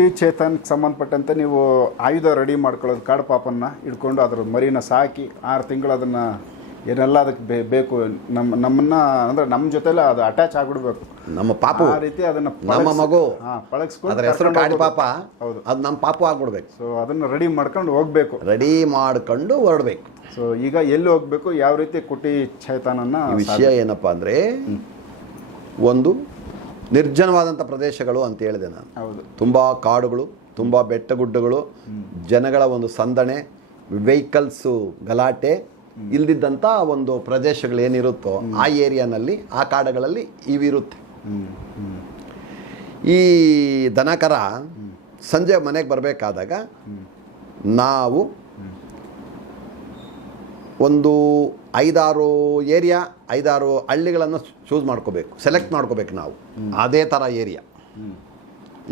ಕುಟ್ಟಿ ಚೇತನಕ್ಕೆ ಸಂಬಂಧಪಟ್ಟಂತೆ ನೀವು ಆಯುಧ ರೆಡಿ ಮಾಡ್ಕೊಳ್ಳೋದು ಕಾಡು ಪಾಪನ್ನ ಇಟ್ಕೊಂಡು ಅದ್ರ ಮರಿನ ಸಾಕಿ ಆರು ತಿಂಗಳು ಅದನ್ನು ಏನೆಲ್ಲ ಅದಕ್ಕೆ ಬೇ- ಬೇಕು ನಮ್ಮ ನಮ್ಮನ್ನ ಅಂದ್ರೆ ನಮ್ಮ ಜೊತೆಲ್ಲ ಅದು ಅಟ್ಯಾಚ್ ಆಗಿಬಿಡ್ಬೇಕು. ನಮ್ಮ ಪಾಪ. ಆ ರೀತಿ ಅದನ್ನ ನಮ್ಮ ಮಗು. ಹಾಂ ಪಳಗಿಸ್ಕೊಂಡು ಹೆಸರು ಕಾಡಿ ಪಾಪ. ಹೌದು. ಅದು ನಮ್ಮ ಪಾಪು ಆಗ್ಬಿಡ್ಬೇಕು. ಸೊ ಅದನ್ನ ರೆಡಿ ಮಾಡ್ಕೊಂಡು ಹೋಗ್ಬೇಕು. ರೆಡಿ ಮಾಡ್ಕೊಂಡು ಹೊರಡ್ಬೇಕು. ಸೊ ಈಗ ಎಲ್ಲಿ ಹೋಗಬೇಕು ಯಾವ ರೀತಿ ಕುಟಿ ಚೈತಾನನ್ನ ವಿಷಯ ಏನಪ್ಪ ಅಂದರೆ ಒಂದು ನಿರ್ಜನವಾದಂಥ ಪ್ರದೇಶಗಳು ಅಂತ ಹೇಳಿದೆ ನಾನು. ಹೌದು. ತುಂಬ ಕಾಡುಗಳು ತುಂಬ ಬೆಟ್ಟಗುಡ್ಡಗಳು ಜನಗಳ ಒಂದು ಸಂದಣೆ ವೆಹಿಕಲ್ಸು ಗಲಾಟೆ ಇಲ್ದಿದ್ದಂಥ ಒಂದು ಪ್ರದೇಶಗಳು ಏನಿರುತ್ತೋ ಆ ಏರಿಯಾನಲ್ಲಿ ಆ ಕಾಡುಗಳಲ್ಲಿ ಇವಿರುತ್ತೆ. ಈ ದನಕರ ಸಂಜೆ ಮನೆಗೆ ಬರಬೇಕಾದಾಗ ನಾವು ಒಂದು ಐದಾರು ಏರಿಯಾ ಐದಾರು ಹಳ್ಳಿಗಳನ್ನು ಚೂಸ್ ಮಾಡ್ಕೋಬೇಕು ಸೆಲೆಕ್ಟ್ ಮಾಡ್ಕೋಬೇಕು ನಾವು. ಅದೇ ಥರ ಏರಿಯಾ.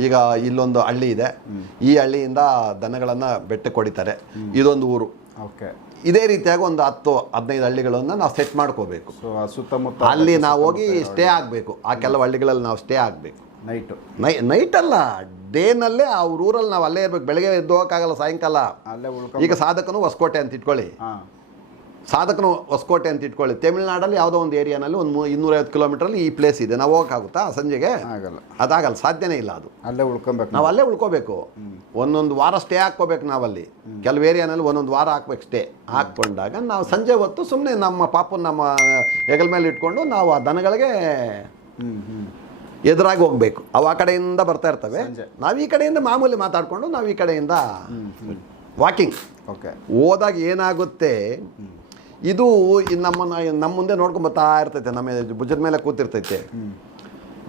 ಈಗ ಇಲ್ಲೊಂದು ಹಳ್ಳಿ ಇದೆ. ಈ ಹಳ್ಳಿಯಿಂದ ದನಗಳನ್ನು ಬೆಟ್ಟಕ್ಕೆ ಹೊಡಿತಾರೆ. ಇದೊಂದು ಊರು. ಓಕೆ. ಇದೇ ರೀತಿಯಾಗಿ ಒಂದು ಹತ್ತು ಹದಿನೈದು ಹಳ್ಳಿಗಳನ್ನು ನಾವು ಸೆಟ್ ಮಾಡ್ಕೋಬೇಕು. ಸುತ್ತಮುತ್ತ ಅಲ್ಲಿ ನಾವು ಹೋಗಿ ಸ್ಟೇ ಆಗಬೇಕು. ಆ ಕೆಲವು ಹಳ್ಳಿಗಳಲ್ಲಿ ನಾವು ಸ್ಟೇ ಆಗಬೇಕು. ನೈಟು ನೈ ನೈಟ್ ಅಲ್ಲ ಡೇನಲ್ಲೇ ಅವ್ರ ಊರಲ್ಲಿ ನಾವು ಅಲ್ಲೇ ಇರಬೇಕು. ಬೆಳಗ್ಗೆ ಎದ್ದು ಹೋಗೋಕ್ಕಾಗಲ್ಲ ಸಾಯಂಕಾಲ. ಅಲ್ಲೇ ಈಗ ಸಾಧಕನು ಹೊಸಕೋಟೆ ಅಂತ ಇಟ್ಕೊಳ್ಳಿ. ಸಾಧಕನು ಹೊಸಕೋಟೆ ಅಂತ ಇಟ್ಕೊಳ್ಳಿ. ತಮಿಳ್ನಾಡಲ್ಲಿ ಯಾವುದೋ ಒಂದು ಏರಿಯಾನಲ್ಲಿ ಒಂದು ಇನ್ನೂರೈವತ್ತು ಕಿಲೋಮೀಟ್ರಲ್ಲಿ ಈ ಪ್ಲೇಸ್ ಇದೆ. ನಾವು ಹೋಗೋಕ್ಕಾಗುತ್ತಾ ಸಂಜೆಗೆ? ಆಗಲ್ಲ. ಅದಾಗಲ್ಲ. ಸಾಧ್ಯನೇ ಇಲ್ಲ ಅದು. ಅಲ್ಲೇ ಉಳ್ಕೊಬೇಕು ನಾವು ಅಲ್ಲೇ ಉಳ್ಕೋಬೇಕು. ಒಂದೊಂದು ವಾರ ಸ್ಟೇ ಹಾಕ್ಕೋಬೇಕು ನಾವಲ್ಲಿ. ಕೆಲವು ಏರಿಯಾನಲ್ಲಿ ಒಂದೊಂದು ವಾರ ಹಾಕ್ಬೇಕು ಸ್ಟೇ ಹಾಕ್ಕೊಂಡಾಗ ನಾವು ಸಂಜೆ ಹೊತ್ತು ಸುಮ್ಮನೆ ನಮ್ಮ ಪಾಪು ನಮ್ಮ ಹೆಗಲ ಮೇಲೆ ಇಟ್ಕೊಂಡು ನಾವು ಆ ದನಗಳಿಗೆ ಎದುರಾಗಿ ಹೋಗ್ಬೇಕು. ಅವು ಆ ಕಡೆಯಿಂದ ಬರ್ತಾ ಇರ್ತವೆ. ನಾವು ಈ ಕಡೆಯಿಂದ ಮಾಮೂಲಿ ಮಾತಾಡಿಕೊಂಡು ನಾವು ಈ ಕಡೆಯಿಂದ ವಾಕಿಂಗ್ ಓಕೆ ಹೋದಾಗ ಏನಾಗುತ್ತೆ? ಇದು ನಮ್ಮನ್ನು ನಮ್ಮ ಮುಂದೆ ನೋಡ್ಕೊಂಡ್ ಬರ್ತಾ ಇರ್ತೈತೆ ನಮ್ಮ ಭುಜದ ಮೇಲೆ ಕೂತಿರ್ತೈತೆ.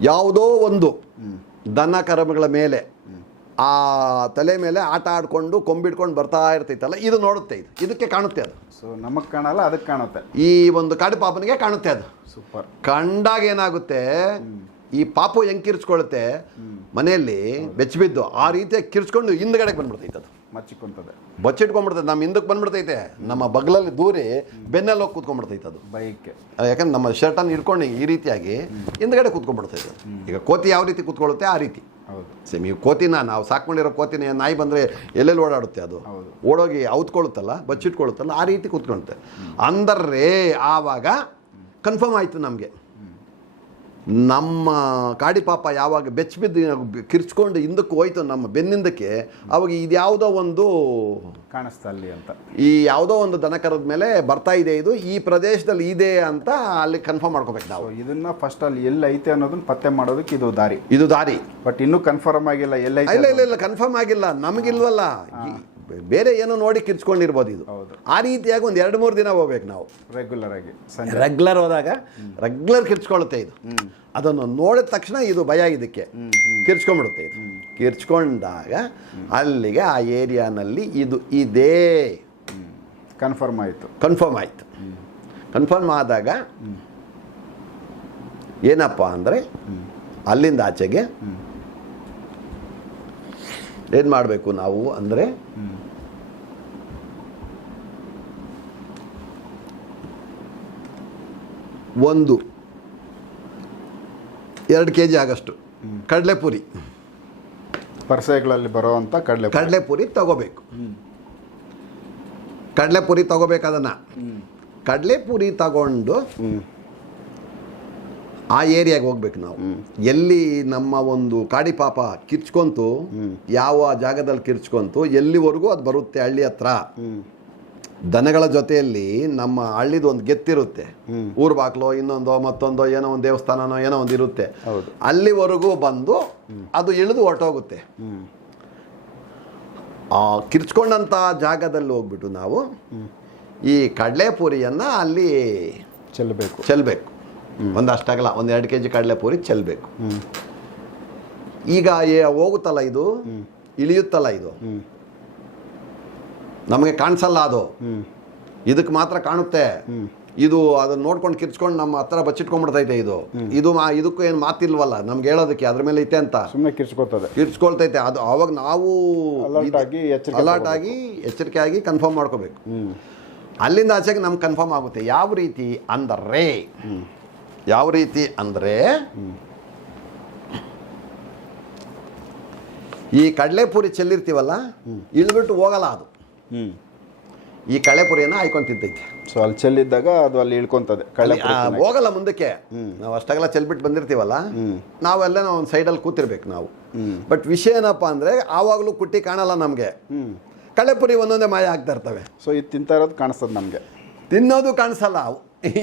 ಯಾವುದೋ ಒಂದು ದನ ಕರಮಗಳ ಮೇಲೆ ಆ ತಲೆ ಮೇಲೆ ಆಟ ಆಡ್ಕೊಂಡು ಕೊಂಬಿಡ್ಕೊಂಡು ಬರ್ತಾ ಇರ್ತೈತಲ್ಲ ಇದು ನೋಡುತ್ತೆ ಇದು. ಇದಕ್ಕೆ ಕಾಣುತ್ತೆ ಅದು. ಸೊ ನಮಗೆ ಕಾಣಲ್ಲ ಅದಕ್ಕೆ ಕಾಣುತ್ತೆ. ಈ ಒಂದು ಕಾಡು ಪಾಪನಿಗೆ ಕಾಣುತ್ತೆ ಅದು. ಸೂಪರ್ ಕಂಡಾಗ ಏನಾಗುತ್ತೆ ಈ ಪಾಪು ಹೆಂಗೆ ಕಿರ್ಚ್ಕೊಳುತ್ತೆ ಮನೆಯಲ್ಲಿ ಬೆಚ್ಚಬಿದ್ದು ಆ ರೀತಿಯಾಗಿ ಕಿರ್ಚ್ಕೊಂಡು ಹಿಂದ್ಗಡೆಗೆ ಬಂದ್ಬಿಡ್ತೈತೆ ಅದು. ಮಚ್ಚಿಕೊಂತದೆ. ಬಚ್ಚಿಟ್ಕೊಂಡ್ಬಿಡ್ತೈತೆ ನಮ್ಮ ಹಿಂದಕ್ಕೆ ಬಂದ್ಬಿಡ್ತೈತೆ. ನಮ್ಮ ಬಗ್ಲಲ್ಲಿ ದೂರಿ ಬೆನ್ನಲ್ಲಿ ಹೋಗಿ ಕೂತ್ಕೊಂಡ್ಬಿಡ್ತೈತೆ ಅದು. ಬೈಕ್ಕೆ ಯಾಕಂದ್ರೆ ನಮ್ಮ ಶರ್ಟನ್ನು ಇಟ್ಕೊಂಡು ಈ ರೀತಿಯಾಗಿ ಹಿಂದ್ಗಡೆ ಕೂತ್ಕೊಂಡ್ಬಿಡ್ತೈತೆ ಈಗ ಕೋತಿ ಯಾವ ರೀತಿ ಕೂತ್ಕೊಳ್ಳುತ್ತೆ? ಆ ರೀತಿ. ಹೌದು. ಸೇಮ್ ಈ ಕೋತಿನ ನಾವು ಸಾಕೊಂಡಿರೋ ಕೋತಿನ ನಾಯಿ ಬಂದರೆ ಎಲ್ಲೆಲ್ಲಿ ಓಡಾಡುತ್ತೆ ಅದು. ಓಡೋಗಿ ಔತ್ಕೊಳ್ಳುತ್ತಲ್ಲ ಬಚ್ಚಿಟ್ಕೊಳ್ಳುತ್ತಲ್ಲ ಆ ರೀತಿ ಕೂತ್ಕೊಳ್ಳುತ್ತೆ. ಅಂದರೆ ಆವಾಗ ಕನ್ಫರ್ಮ್ ಆಯಿತು ನಮಗೆ. ನಮ್ಮ ಕಾಡಿ ಪಾಪ ಯಾವಾಗ ಬೆಚ್ಚ ಬಿದ್ದು ಕಿರ್ಚ್ಕೊಂಡು ಹಿಂದಕ್ಕೆ ಹೋಯ್ತು ನಮ್ಮ ಬೆನ್ನಿಂದಕ್ಕೆ ಅವಾಗ ಇದ್ಯಾವುದೋ ಒಂದು ಕಾಣಿಸ್ತಾ ಅಲ್ಲಿ ಅಂತ. ಈ ಯಾವುದೋ ಒಂದು ದನಕರದ ಮೇಲೆ ಬರ್ತಾ ಇದೆ ಇದು ಈ ಪ್ರದೇಶದಲ್ಲಿ ಇದೆ ಅಂತ ಅಲ್ಲಿ ಕನ್ಫರ್ಮ್ ಮಾಡ್ಕೋಬೇಕು ನಾವು. ಇದನ್ನ ಫಸ್ಟ್ ಅಲ್ಲಿ ಎಲ್ಲಿ ಐತೆ ಅನ್ನೋದನ್ನ ಪತ್ತೆ ಮಾಡೋದಕ್ಕೆ ಇದು ದಾರಿ. ಇದು ದಾರಿ. ಬಟ್ ಇನ್ನೂ ಕನ್ಫರ್ಮ್ ಆಗಿಲ್ಲ ಎಲ್ಲ ಇಲ್ಲ ಇಲ್ಲ ಇಲ್ಲ ಕನ್ಫರ್ಮ್ ಆಗಿಲ್ಲ. ನಮಗಿಲ್ವಲ್ಲ. ಬೇರೆ ಏನೋ ನೋಡಿ ಕಿರ್ಚ್ಕೊಂಡಿರ್ಬೋದು ಇದು. ಆ ರೀತಿಯಾಗಿ ಒಂದು ಎರಡು ಮೂರು ದಿನ ಹೋಗ್ಬೇಕು ನಾವು. ರೆಗ್ಯುಲರ್ ಆಗಿ ರೆಗ್ಯುಲರ್ ಹೋದಾಗ ರೆಗ್ಯುಲರ್ ಕಿರ್ಚ್ಕೊಳ್ಳುತ್ತೆ ಇದು. ಅದನ್ನು ನೋಡಿದ ತಕ್ಷಣ ಇದು ಭಯ ಇದಕ್ಕೆ ಕಿರ್ಚ್ಕೊಂಡ್ಬಿಡುತ್ತೆ ಇದು. ಕಿರ್ಚ್ಕೊಂಡಾಗ ಅಲ್ಲಿಗೆ ಆ ಏರಿಯಾನಲ್ಲಿ ಇದು ಇದೆ. ಕನ್ಫರ್ಮ್ ಆಯಿತು. ಕನ್ಫರ್ಮ್ ಆಯಿತು. ಕನ್ಫರ್ಮ್ ಆದಾಗ ಏನಪ್ಪ ಅಂದರೆ ಅಲ್ಲಿಂದ ಆಚೆಗೆ ಏನು ಮಾಡಬೇಕು ನಾವು ಅಂದರೆ ಒಂದು ಎರಡು ಕೆ ಜಿ ಆಗಷ್ಟು. ಕಡಲೆಪುರಿ. ಪರ್ಸೆಗಳಲ್ಲಿ ಬರೋ ಅಂತ ಕಡಲೆ ಕಡಲೆಪುರಿ ತಗೋಬೇಕು. ಕಡಲೆಪುರಿ ತಗೋಬೇಕು ಅದನ್ನು ಕಡಲೆಪುರಿ ತಗೊಂಡು ಆ ಏರಿಯಾಗೆ ಹೋಗ್ಬೇಕು ನಾವು. ಎಲ್ಲಿ ನಮ್ಮ ಒಂದು ಕಾಡಿ ಪಾಪ ಕಿರ್ಚ್ಕೊಂತು ಯಾವ ಜಾಗದಲ್ಲಿ ಕಿರ್ಚ್ಕೊಂತು ಎಲ್ಲಿವರೆಗೂ ಅದು ಬರುತ್ತೆ ಹಳ್ಳಿ ಹತ್ರ? ದನಗಳ ಜೊತೆಯಲ್ಲಿ ನಮ್ಮ ಹಳ್ಳಿದು ಒಂದು ಗೆತ್ತಿರುತ್ತೆ. ಊರ್ ಬಾಕ್ಲೋ ಇನ್ನೊಂದೋ ಮತ್ತೊಂದೋ ಏನೋ ಒಂದು ದೇವಸ್ಥಾನನೋ ಏನೋ ಒಂದು ಇರುತ್ತೆ. ಹೌದು. ಅಲ್ಲಿವರೆಗೂ ಬಂದು ಅದು ಇಳಿದು ಹೊರಟೋಗುತ್ತೆ. ಆ ಕಿರ್ಚ್ಕೊಂಡಂಥ ಜಾಗದಲ್ಲಿ ಹೋಗ್ಬಿಟ್ಟು ನಾವು ಈ ಕಡಲೆಪುರಿಯನ್ನು ಅಲ್ಲಿ ಚೆಲ್ಲಬೇಕು. ಚೆಲ್ಲಬೇಕು ಒಂದಷ್ಟಾಗಲ್ಲ ಒಂದು ಎರಡು ಕೆ ಜಿ ಕಡಲೆಪುರಿ ಚೆಲ್ಲಬೇಕು ಈಗ ಏ- ಹೋಗುತ್ತಲ್ಲ ಇದು? ಇಳಿಯುತ್ತಲ್ಲ ಇದು? ನಮಗೆ ಕಾಣಿಸಲ್ಲ ಅದು. ಇದಕ್ಕೆ ಮಾತ್ರ ಕಾಣುತ್ತೆ. ಇದು ಅದನ್ನ ನೋಡ್ಕೊಂಡು ಕಿರ್ಚ್ಕೊಂಡು ನಮ್ಮ ಹತ್ರ ಬಚ್ಚಿಟ್ಕೊಂಡ್ಬಿಡ್ತೈತೆ ಇದು. ಇದು ಇದಕ್ಕೂ ಏನು ಮಾತಿಲ್ವಲ್ಲ ನಮ್ಗೆ ಹೇಳೋದಕ್ಕೆ ಅದ್ರ ಮೇಲೆ ಐತೆ ಅಂತ. ಸುಮ್ಮನೆ ಕಿರ್ಚ್ಕೋತದೆ. ಕಿರ್ಚ್ಕೊಳ್ತೈತೆ ಅದು ಅವಾಗ ನಾವು ಅಲರ್ಟ್ ಆಗಿ ಎಚ್ಚರಿಕೆ ಆಗಿ ಕನ್ಫರ್ಮ್ ಮಾಡ್ಕೋಬೇಕು. ಅಲ್ಲಿಂದ ಆಚೆಗೆ ನಮ್ಗೆ ಕನ್ಫರ್ಮ್ ಆಗುತ್ತೆ. ಯಾವ ರೀತಿ? ಅಂದರೆ ಯಾವ ರೀತಿ ಅಂದರೆ ಈ ಕಡಲೆಪುರಿ ಚೆಲ್ಲಿರ್ತೀವಲ್ಲ ಇಳ್ಬಿಟ್ಟು ಹೋಗಲ್ಲ ಅದು. ಈ ಕಡಲೆಪುರಿಯನ್ನು ಹಾಯ್ಕೊಂಡು ತಿಂತೈತೆ ಸೊ ಅಲ್ಲಿ ಚೆಲ್ಲಿದ್ದಾಗ ಅದು ಅಲ್ಲಿ ಇಳ್ಕೊಂತದೆ ಕಳೆ ಹೋಗಲ್ಲ ಮುಂದಕ್ಕೆ. ನಾವು ಅಷ್ಟಾಗಲ್ಲ ಚೆಲ್ಬಿಟ್ಟು ಬಂದಿರ್ತೀವಲ್ಲ ನಾವೆಲ್ಲ ನಾವು ಒಂದು ಸೈಡಲ್ಲಿ ಕೂತಿರ್ಬೇಕು ನಾವು. ಬಟ್ ವಿಷಯ ಏನಪ್ಪ ಅಂದರೆ ಆವಾಗಲೂ ಕುಟ್ಟಿ ಕಾಣಲ್ಲ ನಮಗೆ. ಕಳೆಪುರಿ ಕಡಲೆಪುರಿ ಒಂದೊಂದೇ ಮಾಯ ಆಗ್ತಾ ಇರ್ತವೆ. ಸೊ ಇದು ತಿಂತಾ ಇರೋದು ಕಾಣಿಸ್ತದೆ ನಮಗೆ. ತಿನ್ನೋದು ಕಾಣಿಸಲ್ಲ. ಅವು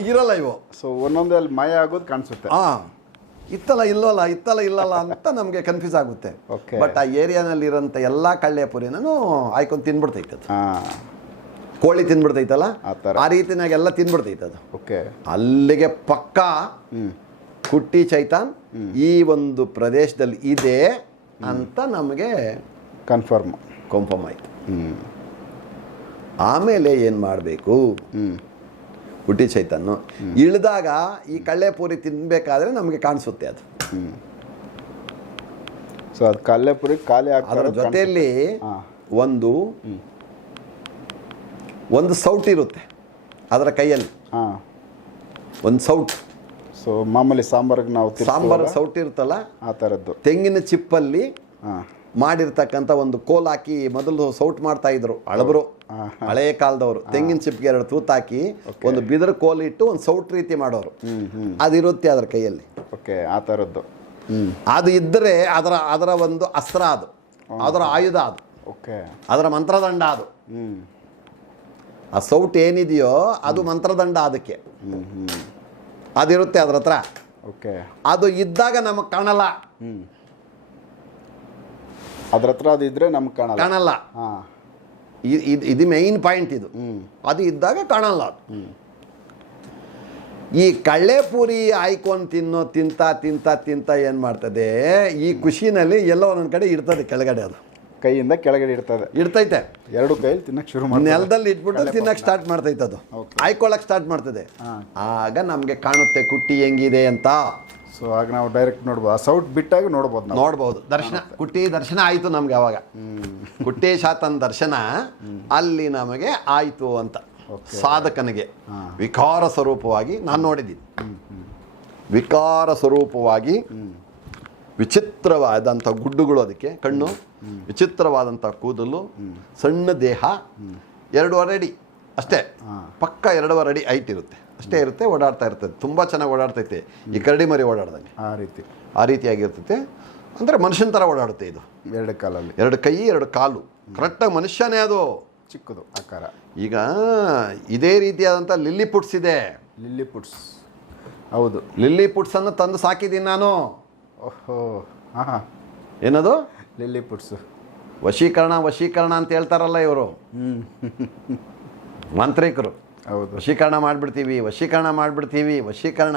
ಇರಲ್ಲ ಇವು. ಸೊ ಒಂದೊಂದೇ ಅಲ್ಲಿ ಮಾಯ ಆಗೋದು ಕಾಣಿಸುತ್ತೆ. ಹಾಂ ಇತ್ತಲ್ಲ ಇಲ್ಲೋಲ್ಲ ಇತ್ತಲ್ಲ ಇಲ್ಲಲ್ಲ ಅಂತ ನಮಗೆ ಕನ್ಫ್ಯೂಸ್ ಆಗುತ್ತೆ. ಓಕೆ ಬಟ್ ಆ ಏರಿಯಾನಲ್ಲಿ ಇರೋಂಥ ಎಲ್ಲ ಕಳ್ಳೆಪುರಿನೂ ಆಯ್ಕೊಂಡು ತಿನ್ಬಿಡ್ತೈತೆ ಅದು ಹಾಂ. ಕೋಳಿ ತಿನ್ಬಿಡ್ತೈತಲ್ಲ? ಆ ಥರ. ಆ ರೀತಿನಾಗ ಎಲ್ಲ ತಿನ್ಬಿಡ್ತೈತೆ ಅದು ಓಕೆ ಅಲ್ಲಿಗೆ ಪಕ್ಕ ಹ್ಞೂ ಕುಟ್ಟಿ ಚೈತಾನ್ ಈ ಒಂದು ಪ್ರದೇಶದಲ್ಲಿ ಇದೆ ಅಂತ ನಮಗೆ ಕನ್ಫರ್ಮ್ ಕನ್ಫರ್ಮ್ ಆಯಿತು. ಹ್ಞೂ ಆಮೇಲೆ ಏನು ಮಾಡಬೇಕು? ಹ್ಞೂ ಕುಟ್ಟಿ ಚೈತನ್ನು ಇಳಿದಾಗ ಈ ಕಳ್ಳೆಪುರಿ ತಿನ್ನಬೇಕಾದ್ರೆ ನಮಗೆ ಕಾಣಿಸುತ್ತೆ ಅದು. ಸೊ ಅದು ಕಳ್ಳೆಪುರಿ ಖಾಲಿ ಅದರ ಜೊತೆಯಲ್ಲಿ ಒಂದು ಒಂದು ಸೌಟ್ ಇರುತ್ತೆ ಅದರ ಕೈಯಲ್ಲಿ. ಹಾಂ. ಒಂದು ಸೌಟ್. ಸೊ ಮಾಮೂಲಿ ಸಾಂಬಾರಿಗೆ ನಾವು ಸಾಂಬಾರು ಸೌಟ್ ಇರುತ್ತಲ್ಲ? ಆ ಥರದ್ದು. ತೆಂಗಿನ ಚಿಪ್ಪಲ್ಲಿ ಹಾಂ. ಮಾಡಿರ್ತಕ್ಕಂಥ ಒಂದು ಕೋಲ್ ಹಾಕಿ ಮೊದಲು ಸೌಟ್ ಮಾಡ್ತಾ ಇದ್ರು ಹಳಬರು ಹಳೆಯ ಕಾಲದವರು ತೆಂಗಿನ ಚಿಪ್ಗೆ ಎರಡು ತೂತಾಕಿ ಒಂದು ಬಿದಿರು ಕೋಲ್ ಇಟ್ಟು ಒಂದು ಸೌಟ್ ರೀತಿ ಮಾಡೋರು. ಅದಿರುತ್ತೆ ಅದರ ಕೈಯಲ್ಲಿ. ಓಕೆ ಆ ಥರದ್ದು ಅದು ಇದ್ದರೆ ಅದರ ಅದರ ಒಂದು ಅಸ್ತ್ರ ಅದು. ಅದರ ಆಯುಧ ಅದು. ಓಕೆ ಅದರ ಮಂತ್ರದಂಡ ಅದು. ಆ ಸೌಟ್ ಏನಿದೆಯೋ ಅದು ಮಂತ್ರದಂಡ ಅದಕ್ಕೆ. ಅದಿರುತ್ತೆ ಅದ್ರ ಹತ್ರ. ಓಕೆ ಅದು ಇದ್ದಾಗ ನಮಗೆ ಕಾಣಲ್ಲ. ಅದ್ರ ಹತ್ರ ಅದು ಇದ್ರೆ ನಮ್ಗೆ ಕಾಣಲ್ಲ. ಕಾಣಲ್ಲ. ಹಾಂ. ಇದು ಇದು ಮೇಯ್ನ್ ಪಾಯಿಂಟ್ ಇದು. ಅದು ಇದ್ದಾಗ ಕಾಣಲ್ಲ ಅದು. ಈ ಕಳ್ಳೆಪುರಿ ಆಯ್ಕೊಂಡು ತಿನ್ನೋ ತಿಂತ ತಿಂತ ತಿಂತ ಏನು ಮಾಡ್ತದೆ? ಈ ಖುಷಿನಲ್ಲಿ ಎಲ್ಲೋ ಒಂದೊಂದು ಕಡೆ ಇಡ್ತದೆ ಕೆಳಗಡೆ ಅದು. ಕೈಯಿಂದ ಕೆಳಗಡೆ ಇಡ್ತದೆ ಇಡ್ತೈತೆ ಎರಡು ಕೈಯಲ್ಲಿ ತಿನ್ನಕ್ಕೆ ಶುರು ಮಾಡಿ ನೆಲದಲ್ಲಿ ಇಟ್ಬಿಟ್ಟು ತಿನ್ನಕ್ಕೆ ಸ್ಟಾರ್ಟ್ ಮಾಡ್ತೈತೆ ಅದು. ಆಯ್ಕೊಳ್ಳೋಕೆ ಸ್ಟಾರ್ಟ್ ಮಾಡ್ತದೆ. ಆಗ ನಮಗೆ ಕಾಣುತ್ತೆ ಕುಟ್ಟಿ ಹೆಂಗಿದೆ ಅಂತ. ಸೊ ಆಗ ನಾವು ಡೈರೆಕ್ಟ್ ನೋಡ್ಬೋದು. ಆ ಸೌಟ್ ಬಿಟ್ಟಾಗ ನೋಡ್ಬೋದು ನಾವು. ನೋಡ್ಬೋದು. ದರ್ಶನ ಕುಟ್ಟಿ ದರ್ಶನ ಆಯಿತು ನಮ್ಗೆ ಅವಾಗ. ಕುಟ್ಟಿ ಶಾತನ್ ದರ್ಶನ ಅಲ್ಲಿ ನಮಗೆ ಆಯಿತು ಅಂತ. ಸಾಧಕನಿಗೆ. ವಿಕಾರ ಸ್ವರೂಪವಾಗಿ ನಾನು ನೋಡಿದ್ದೀನಿ. ವಿಕಾರ ಸ್ವರೂಪವಾಗಿ ವಿಚಿತ್ರವಾದಂಥ ಗುಡ್ಡುಗಳು ಅದಕ್ಕೆ ಕಣ್ಣು ವಿಚಿತ್ರವಾದಂಥ ಕೂದಲು ಸಣ್ಣ ದೇಹ ಎರಡೂವರೆ ಅಡಿ ಅಷ್ಟೇ. ಪಕ್ಕ ಎರಡೂವರೆ ಅಡಿ ಐಟ್ ಇರುತ್ತೆ. ಅಷ್ಟೇ ಇರುತ್ತೆ ಓಡಾಡ್ತಾ ಇರ್ತದೆ. ತುಂಬ ಚೆನ್ನಾಗಿ ಓಡಾಡ್ತೈತೆ. ಈ ಕರಡಿ ಮರಿ ಓಡಾಡ್ದಂಗೆ. ಆ ರೀತಿ. ಆ ರೀತಿಯಾಗಿರ್ತೈತೆ. ಅಂದರೆ ಮನುಷ್ಯನ ಥರ ಓಡಾಡುತ್ತೆ ಇದು. ಎರಡು ಕಾಲಲ್ಲಿ. ಎರಡು ಕೈ ಎರಡು ಕಾಲು. ಕರೆಕ್ಟಾಗಿ ಮನುಷ್ಯನೇ ಅದು. ಚಿಕ್ಕದು ಆಕಾರ. ಈಗ ಇದೇ ರೀತಿಯಾದಂಥ ಲಿಲ್ಲಿ ಪುಟ್ಸ್ ಇದೆ. Lily puts. ಹೌದು. ಲಿಲ್ಲಿ ಪುಟ್ಸನ್ನು ತಂದು ಸಾಕಿದ್ದೀನಿ ನಾನು. ಓಹೋ. ಹಾಂ ಹಾಂ. ಏನದು? Lilliputs. ವಶೀಕರಣ ವಶೀಕರಣ ಅಂತ ಹೇಳ್ತಾರಲ್ಲ ಇವರು. ಹ್ಞೂ ಮಾಂತ್ರಿಕರು. ಹೌದು. ವಶೀಕರಣ ಮಾಡಿಬಿಡ್ತೀವಿ ವಶೀಕರಣ ಮಾಡಿಬಿಡ್ತೀವಿ ವಶೀಕರಣ.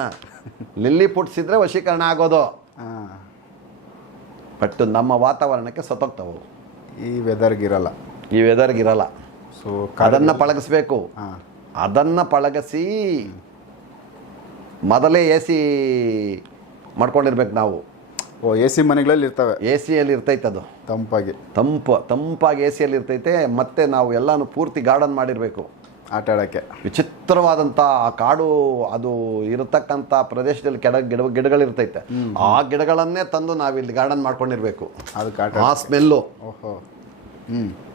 ಲಿಲ್ಲಿ ಪುಟ್ಸಿದ್ರೆ ವಶೀಕರಣ ಆಗೋದು. ಬಟ್ ನಮ್ಮ ವಾತಾವರಣಕ್ಕೆ ಸತೋಗ್ತವು ಈ ವೆದರ್ಗಿರಲ್ಲ. ಈ ವೆದರ್ಗಿರಲ್ಲ. ಸೊ ಅದನ್ನು ಪಳಗಿಸ್ಬೇಕು. ಹಾಂ ಅದನ್ನು ಪಳಗಿಸಿ ಮೊದಲೇ ಎ ಸಿ ಮಾಡ್ಕೊಂಡಿರ್ಬೇಕು ನಾವು. ಓ ಎ ಸಿ ಮನೆಗಳಲ್ಲಿ ಇರ್ತವೆ. ಎ ಸಿಯಲ್ಲಿ ಇರ್ತೈತೆ ಅದು. ತಂಪಾಗಿ. ತಂಪು ತಂಪಾಗಿ ಎ ಸಿಯಲ್ಲಿ ಇರ್ತೈತೆ. ಮತ್ತು ನಾವು ಎಲ್ಲನೂ ಪೂರ್ತಿ ಗಾರ್ಡನ್ ಮಾಡಿರಬೇಕು. ಆಟ ಆಡೋಕ್ಕೆ ವಿಚಿತ್ರವಾದಂಥ ಆ ಕಾಡು ಅದು ಇರತಕ್ಕಂಥ ಪ್ರದೇಶದಲ್ಲಿ ಕೆಡ ಗಿಡ ಗಿಡಗಳಿರ್ತೈತೆ. ಆ ಗಿಡಗಳನ್ನೇ ತಂದು ನಾವಿಲ್ಲಿ ಗಾರ್ಡನ್ ಮಾಡ್ಕೊಂಡಿರ್ಬೇಕು. ಅದಕ್ಕೆ ಆಟ ಆ ಸ್ಮೆಲ್ಲು. ಓಹೋ.